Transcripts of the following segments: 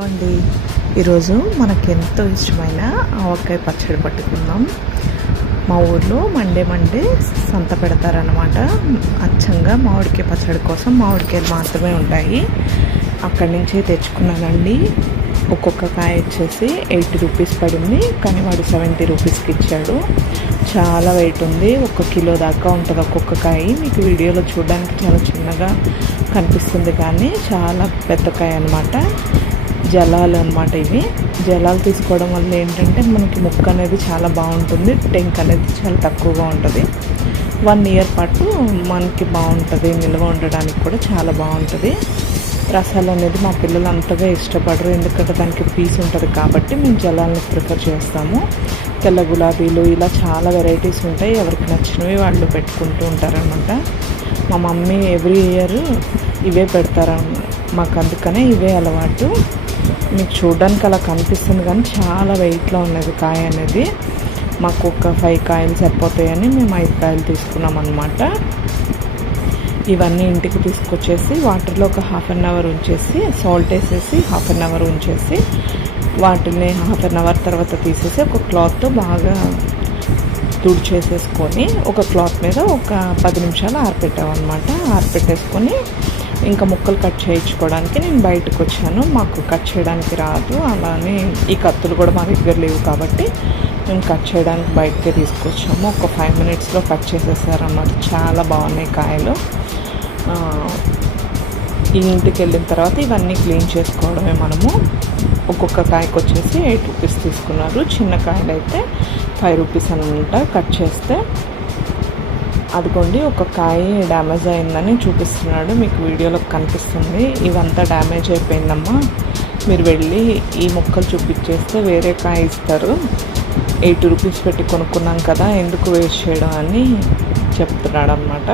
అండి. ఈరోజు మనకు ఎంతో ఇష్టమైన ఆవకాయ పచ్చడి పట్టుకుందాం. మా ఊర్లో మండే మండే సంత పెడతారనమాట అచ్చంగా మామిడికాయ పచ్చడి కోసం మామిడికాయలు మాత్రమే ఉంటాయి. అక్కడి నుంచే తెచ్చుకున్నానండి. ఒక్కొక్క కాయ వచ్చేసి ఎయిటీ రూపీస్ పడింది కానీ వాడు సెవెంటీ రూపీస్కి ఇచ్చాడు. చాలా వెయిట్ ఉంది. ఒక కిలో దాకా ఉంటుంది ఒక్కొక్క కాయ. మీకు వీడియోలో చూడడానికి చాలా చిన్నగా కనిపిస్తుంది కానీ చాలా పెద్ద కాయ అనమాట జలాలు అనమాట ఇవి. జలాలు తీసుకోవడం వల్ల ఏంటంటే మనకి ముక్క అనేది చాలా బాగుంటుంది టెంక్ అనేది చాలా తక్కువగా ఉంటుంది. వన్ ఇయర్ పాటు మనకి బాగుంటుంది నిల్వ ఉండడానికి కూడా చాలా బాగుంటుంది. రసాలు అనేది మా పిల్లలు అంతగా ఇష్టపడరు ఎందుకంటే దానికి పీస్ ఉంటుంది కాబట్టి మేము జలాలను ప్రిఫర్ చేస్తాము. తెల్ల గులాబీలు ఇలా చాలా వెరైటీస్ ఉంటాయి ఎవరికి నచ్చినవి వాళ్ళు పెట్టుకుంటూ ఉంటారనమాట మా మమ్మీ ఎవ్రీ ఇయర్ ఇవే పెడతారు మాకు అందుకనే ఇవే అలవాటు. మీకు చూడడానికి అలా కనిపిస్తుంది కానీ చాలా వెయిట్లో ఉన్నది కాయ అనేది. మాకు ఒక ఫైవ్ కాయలు సరిపోతాయని మేము ఐదు కాయలు తీసుకున్నాం అనమాట ఇవన్నీ ఇంటికి తీసుకొచ్చేసి వాటర్లో ఒక హాఫ్ అన్ అవర్ ఉంచేసి సాల్ట్ వేసేసి హాఫ్ అన్ అవర్ ఉంచేసి వాటిని హాఫ్ అన్ అవర్ తర్వాత తీసేసి ఒక క్లాత్తో బాగా తుడిచేసేసుకొని ఒక క్లాత్ మీద ఒక పది నిమిషాలు ఆరపెట్టామన్నమాట. ఆరపెట్టేసుకొని ఇంకా ముక్కలు కట్ చేయించుకోవడానికి నేను బయటకు వచ్చాను. మాకు కట్ చేయడానికి రాదు. అలానే ఈ కత్తులు కూడా మా దగ్గర లేవు కాబట్టి మేము కట్ చేయడానికి బయటకే తీసుకొచ్చాము. ఒక ఫైవ్ మినిట్స్లో కట్ చేసేసారన్నమాట. చాలా బాగున్నాయి కాయలు. ఈ ఇంటికి వెళ్ళిన తర్వాత ఇవన్నీ క్లీన్ చేసుకోవడమే మనము. ఒక్కొక్క కాయకు వచ్చేసి ఎయిట్ రూపీస్ తీసుకున్నారు. చిన్న కాయలు అయితే ఫైవ్ రూపీస్ అనమాట కట్ చేస్తే అదిగోండి ఒక కాయ డ్యామేజ్ అయిందని చూపిస్తున్నాడు. మీకు వీడియోలో కనిపిస్తుంది. ఇవంతా డ్యామేజ్ అయిపోయిందమ్మా. మీరు వెళ్ళి ఈ మొక్కలు చూపించేస్తే వేరే కాయ ఇస్తారు. ఎయిటీ రూపీస్ పెట్టి కొనుక్కున్నాం కదా ఎందుకు వేస్ట్ చేయడం అని చెప్తున్నాడు అనమాట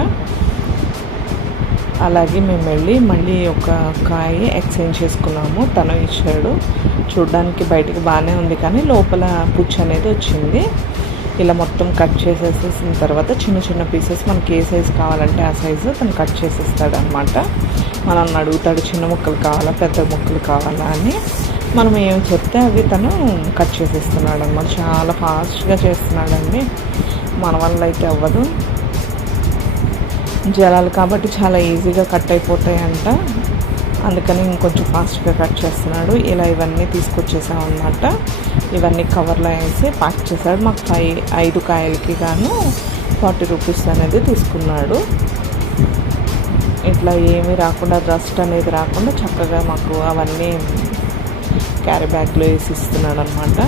అలాగే మేము వెళ్ళి మళ్ళీ ఒక కాయ ఎక్స్చేంజ్ చేసుకున్నాము. తను ఇచ్చాడు. చూడడానికి బయటికి బాగానే ఉంది కానీ లోపల పుచ్చు అనేది వచ్చింది. ఇలా మొత్తం కట్ చేసేసేసిన తర్వాత చిన్న చిన్న పీసెస్ మనకి ఏ సైజు కావాలంటే ఆ సైజు తను కట్ చేసేస్తాడు అనమాట మనం అడుగుతాడు చిన్న ముక్కలు కావాలా పెద్ద ముక్కలు కావాలా? అని. మనం ఏం చెప్తే అవి తను కట్ చేసేస్తున్నాడు అనమాట చాలా ఫాస్ట్గా చేస్తున్నాడండి. మన వల్ల అయితే అవ్వదు. జలాలు కాబట్టి చాలా ఈజీగా కట్ అయిపోతాయంట. అందుకని ఇంకొంచెం ఫాస్ట్గా కట్ చేస్తున్నాడు. ఇలా ఇవన్నీ తీసుకొచ్చేసామన్నమాట ఇవన్నీ కవర్లో వేసి ప్యాక్ చేశాడు. మాకు ఫైవ్ ఐదు కాయలకి గాను ఫార్టీ రూపీస్ అనేది తీసుకున్నాడు. ఇట్లా ఏమీ రాకుండా డస్ట్ అనేది రాకుండా చక్కగా మాకు అవన్నీ క్యారీ బ్యాగ్లో వేసి ఇస్తున్నాడు అనమాట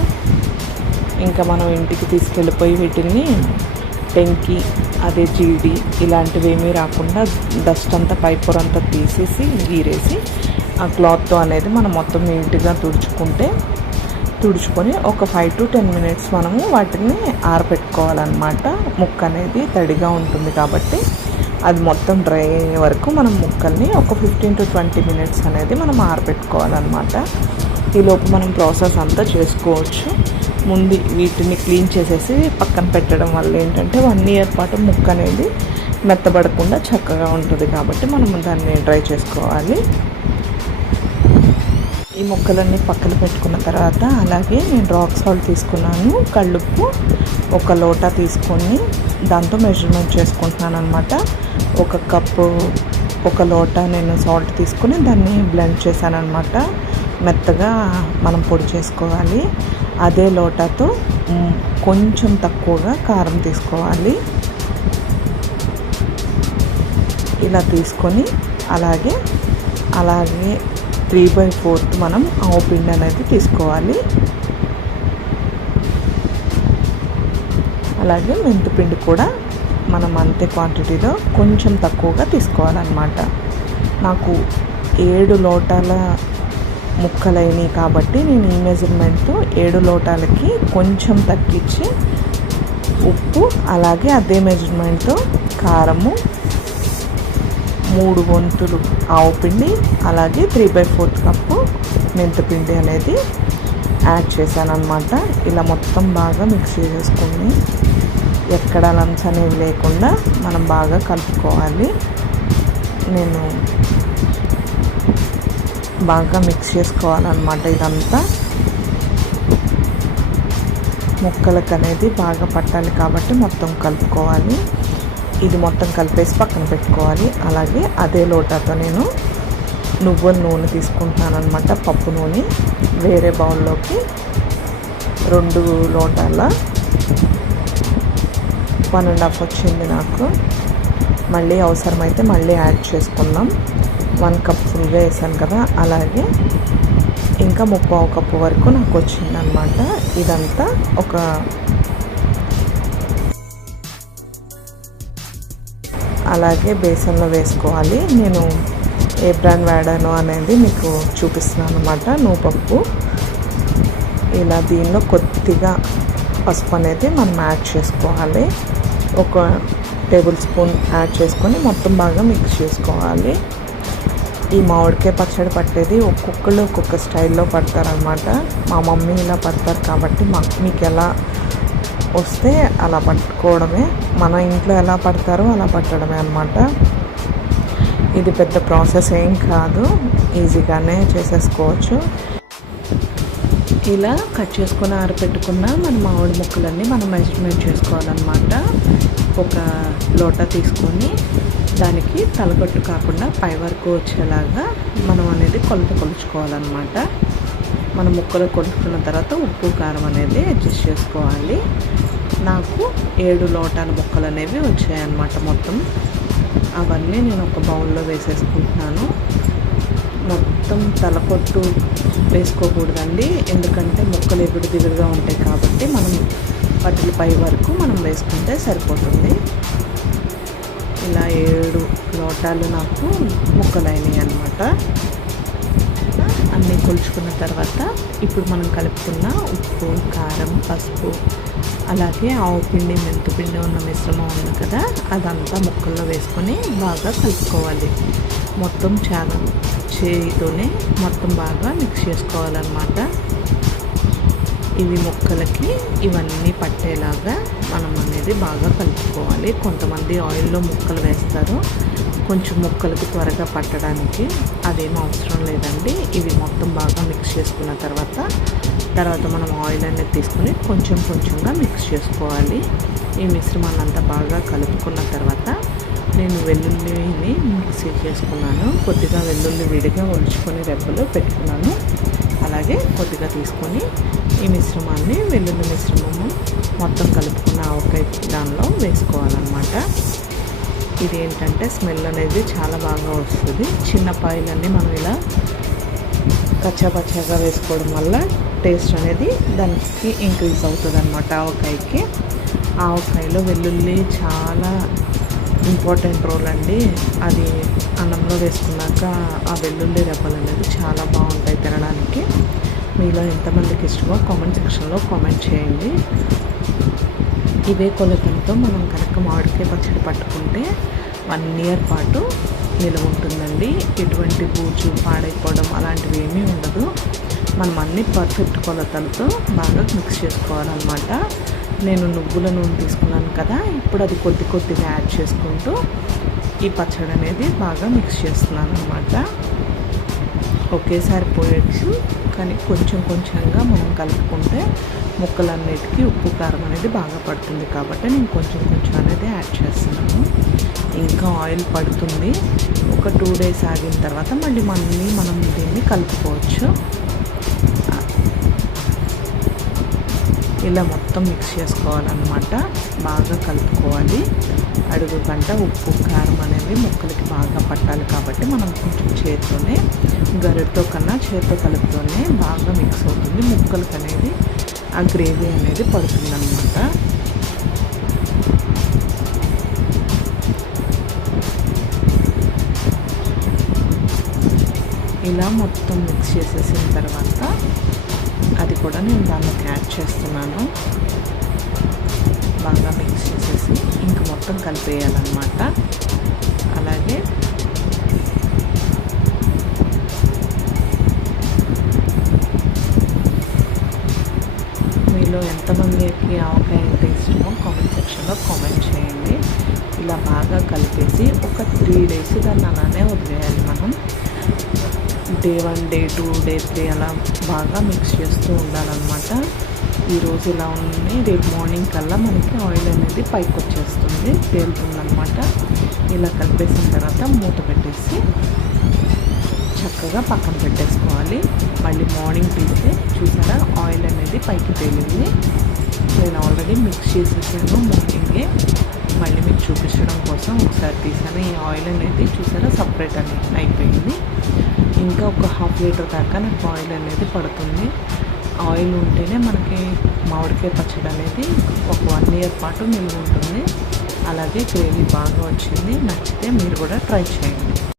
ఇంకా మనం ఇంటికి తీసుకెళ్ళిపోయి వీటిని టెంకి అదే జీడి ఇలాంటివి ఏమీ రాకుండా డస్ట్ అంతా పైపొర అంతా తీసేసి గీరేసి ఆ క్లాత్తో అనేది మనం మొత్తం నీట్గా తుడుచుకుంటే తుడుచుకొని ఒక ఫైవ్ టు టెన్ మినిట్స్ మనము వాటిని ఆరబెట్టుకోవాలన్నమాట ముక్క అనేది తడిగా ఉంటుంది కాబట్టి అది మొత్తం డ్రై అయ్యే వరకు మనం ముక్కల్ని ఒక ఫిఫ్టీన్ టు ట్వంటీ మినిట్స్ అనేది మనం ఆరబెట్టుకోవాలన్నమాట ఈలోపు మనం ప్రాసెస్ అంతా చేసుకోవచ్చు. ముందు వీటిని క్లీన్ చేసేసి పక్కన పెట్టడం వల్ల ఏంటంటే వన్ ఇయర్ పాటు ముక్క అనేది మెత్తబడకుండా చక్కగా ఉంటుంది కాబట్టి మనం దాన్ని డ్రై చేసుకోవాలి. ఈ ముక్కలన్నీ పక్కన పెట్టుకున్న తర్వాత అలాగే నేను రాక్ సాల్ట్ తీసుకున్నాను. కళ్ళుప్పు ఒక లోటా తీసుకొని దాంతో మెజర్మెంట్ చేసుకుంటున్నాను అనమాట ఒక కప్పు ఒక లోటా నేను సాల్ట్ తీసుకొని దాన్ని బ్లెండ్ చేశాను అనమాట మెత్తగా మనం పొడి చేసుకోవాలి. అదే లోటాతో కొంచెం తక్కువగా కారం తీసుకోవాలి. ఇలా తీసుకొని అలాగే అలాగే త్రీ బై ఫోర్త్ మనం ఆవు పిండి అనేది తీసుకోవాలి. అలాగే మెంతిపిండి కూడా మనం అంతే క్వాంటిటీలో కొంచెం తక్కువగా తీసుకోవాలన్నమాట. నాకు ఏడు లోటాల ముక్కలైనవి కాబట్టి నేను ఈ మెజర్మెంట్తో ఏడు లోటాలకి కొంచెం తగ్గించి ఉప్పు అలాగే అదే మెజర్మెంట్తో కారము మూడు వంతులు ఆవు పిండి అలాగే త్రీ బై ఫోర్త్ కప్పు మెంతిపిండి అనేది యాడ్ చేశాను అనమాట ఇలా మొత్తం బాగా మిక్స్ చేసేసుకుని ఎక్కడ లంచ్ అనేవి లేకుండా మనం బాగా కలుపుకోవాలి. నేను బాగా మిక్స్ చేసుకోవాలన్నమాట ఇదంతా. ముక్కలకు అనేది బాగా పట్టాలి కాబట్టి మొత్తం కలుపుకోవాలి. ఇది మొత్తం కలిపేసి పక్కన పెట్టుకోవాలి. అలాగే అదే లోటాతో నేను నువ్వుల నూనె తీసుకుంటున్నాను అనమాట పప్పు నూనె. వేరే బౌల్లోకి రెండు లోటాల వన్ అండ్ హాఫ్ వచ్చింది నాకు. మళ్ళీ అవసరమైతే మళ్ళీ యాడ్ చేసుకుందాం. వన్ కప్ ఫుల్గా వేసాను కదా అలాగే ఇంకా ముప్పావు కప్పు వరకు నాకు వచ్చిందనమాట ఇదంతా ఒక అలాగే బేసన్లో వేసుకోవాలి. నేను ఏ బ్రాండ్ వాడాను అనేది మీకు చూపిస్తున్నాను అనమాట నూపప్పు. ఇలా దీనిలో కొద్దిగా పసుపు అనేది మనం యాడ్ చేసుకోవాలి. ఒక టేబుల్ స్పూన్ యాడ్ చేసుకొని మొత్తం బాగా మిక్స్ చేసుకోవాలి. ఈ మామిడికాయ పచ్చడి పట్టేది ఒక్కొక్కరు ఒక్కొక్క స్టైల్లో పడతారనమాట మా మమ్మీ ఇలా పడతారు కాబట్టి మా మీకు ఎలా వస్తే అలా పట్టుకోవడమే. మన ఇంట్లో ఎలా పడతారో అలా పట్టడమే అనమాట ఇది పెద్ద ప్రాసెస్ ఏం కాదు. ఈజీగానే చేసేసుకోవచ్చు. ఇలా కట్ చేసుకుని ఆరబెట్టుకున్న మన మామిడి ముక్కలన్నీ మనం మెజర్మెంట్ చేసుకోవాలన్నమాట. ఒక లోటా తీసుకొని దానికి తలగట్టు కాకుండా పై వరకు వచ్చేలాగా మనం అనేది కొలత కొలుచుకోవాలన్నమాట. మన ముక్కలు కొలుచుకున్న తర్వాత ఉప్పు కారం అనేది అడ్జస్ట్ చేసుకోవాలి. నాకు ఏడు లోటాల ముక్కలు అనేవి వచ్చాయన్నమాట మొత్తం. అవన్నీ నేను ఒక బౌల్లో వేసేసుకుంటున్నాను. మొత్తం తలకొట్టు వేసుకోకూడదండి. ఎందుకంటే ముక్కలు ఎగుడు దిగుడుగా ఉంటాయి కాబట్టి మనం వాటిని పై వరకు మనం వేసుకుంటే సరిపోతుంది. ఇలా ఏడు లోటాలు నాకు ముక్కలైనవి అనమాట అన్నీ కొలుచుకున్న తర్వాత ఇప్పుడు మనం కలుపుకున్న ఉప్పు కారం పసుపు అలాగే ఆవు పిండి మెంతిపిండి ఉన్న మిశ్రమం ఉంది కదా అదంతా ముక్కల్లో వేసుకొని బాగా కలుపుకోవాలి. మొత్తం చాలా చేయితోనే మొత్తం బాగా మిక్స్ చేసుకోవాలన్నమాట. ఇవి ముక్కలకి ఇవన్నీ పట్టేలాగా మనం అనేది బాగా కలుపుకోవాలి. కొంతమంది ఆయిల్లో ముక్కలు వేస్తారు. కొంచెం ముక్కలకు త్వరగా పట్టడానికి అదేం అవసరం లేదండి. ఇవి మొత్తం బాగా మిక్స్ చేసుకున్న తర్వాత తర్వాత మనం ఆయిల్ అనేది తీసుకొని కొంచెం కొంచెంగా మిక్స్ చేసుకోవాలి. ఈ మిశ్రమాన్ని అంతా బాగా కలుపుకున్న తర్వాత నేను వెల్లుల్లిని మిక్సీ చేసుకున్నాను. కొద్దిగా వెల్లుల్లి విడిగా ఒలుచుకొని రెబ్బలు పెట్టుకున్నాను. అలాగే కొద్దిగా తీసుకొని ఈ మిశ్రమాన్ని వెల్లుల్లి మిశ్రమము మొత్తం కలుపుకున్న ఆవకాయ దానిలో వేసుకోవాలన్నమాట. ఇది ఏంటంటే స్మెల్ అనేది చాలా బాగా వస్తుంది. చిన్న పాయలన్నీ మనం ఇలా కచ్చాపచ్చాగా వేసుకోవడం వల్ల టేస్ట్ అనేది దానికి ఇంక్రీజ్ అవుతుంది అనమాట ఆవకాయకి. ఆవకాయలో వెల్లుల్లి చాలా ఇంపార్టెంట్ రోల్ అండి. అది అన్నంలో వేసుకున్నాక ఆ వెల్లుల్లి రెబ్బలు అనేది చాలా బాగుంటాయి తినడానికి. మీలో ఎంతమందికి ఇష్టమో కామెంట్ సెక్షన్లో కామెంట్ చేయండి. ఇవే కొలతలతో మనం కనుక మామిడికాయ పచ్చడి పట్టుకుంటే వన్ ఇయర్ పాటు నిలువ ఉంటుందండి. ఎటువంటి బూజు పాడైపోవడం అలాంటివి ఏమీ ఉండదు. మనం అన్ని పర్ఫెక్ట్ కొలతలతో బాగా మిక్స్ చేసుకోవాలన్నమాట. నేను నువ్వుల నూనె తీసుకున్నాను కదా ఇప్పుడు అది కొద్ది కొద్దిగా యాడ్ చేసుకుంటూ ఈ పచ్చడి అనేది బాగా మిక్స్ చేస్తున్నాను అనమాట ఒకేసారి పోయచ్చు కానీ కొంచెం కొంచెంగా మనం కలుపుకుంటే ముక్కలన్నిటికీ ఉప్పు కారం అనేది బాగా పడుతుంది కాబట్టి నేను కొంచెం కొంచెం అనేది యాడ్ చేస్తున్నాను. ఇంకా ఆయిల్ పడుతుంది. ఒక టూ డేస్ ఆగిన తర్వాత మళ్ళీ మళ్ళీ మనం దీన్ని కలుపుకోవచ్చు. ఇలా మొత్తం మిక్స్ చేసుకోవాలన్నమాట. బాగా కలుపుకోవాలి. అడుగు కంట ఉప్పు కారం అనేది ముక్కలకి బాగా పట్టాలి కాబట్టి మనం కొంచెం చేతితోనే గరిటతో కన్నా చేతితో కలుపుతోనే బాగా మిక్స్ అవుతుంది. ముక్కలకి అనేది ఆ గ్రేవీ అనేది పడుతుందన్నమాట. ఇలా మొత్తం మిక్స్ చేసేసిన తర్వాత అది కూడా నేను దానిలోకి యాడ్ చేస్తున్నాను. బాగా మిక్స్ చేసేసి ఇంక మొత్తం కలిపేయాలన్నమాట. అలాగే మీలో ఎంతమందికి ఆవకాయ అంటే ఇష్టమో కామెంట్ సెక్షన్లో కామెంట్ చేయండి. ఇలా బాగా కలిపేసి ఒక త్రీ డేస్ దాన్ని అలానే వదిలేయాలి. Day one day two day three అలా బాగా మిక్స్ చేస్తూ ఉండాలన్నమాట. ఈరోజు ఇలా ఉంది. రేపు మార్నింగ్ కల్లా మనకి ఆయిల్ అనేది పైకి వచ్చేస్తుంది. తేలుతుందనమాట ఇలా కలిపేసిన తర్వాత మూత పెట్టేసి చక్కగా పక్కన పెట్టేసుకోవాలి. మళ్ళీ మార్నింగ్ తీస్తే చూసారా? ఆయిల్ అనేది పైకి తేలింది. నేను ఆల్రెడీ మిక్స్ చేసేసాను మార్నింగే. మళ్ళీ మీకు చూపించడం కోసం ఒకసారి తీసాను. ఈ ఆయిల్ అనేది చూసారా? సపరేట్ అని అయిపోయింది. ఇంకా ఒక హాఫ్ లీటర్ దాకా నాకు ఆయిల్ అనేది పడుతుంది. ఆయిల్ ఉంటేనే మనకి మామిడికాయ పచ్చడి అనేది ఒక వన్ ఇయర్ పాటు నిల్వ ఉంటుంది. అలాగే గ్రేవీ బాగా వచ్చింది. నచ్చితే మీరు కూడా ట్రై చేయండి.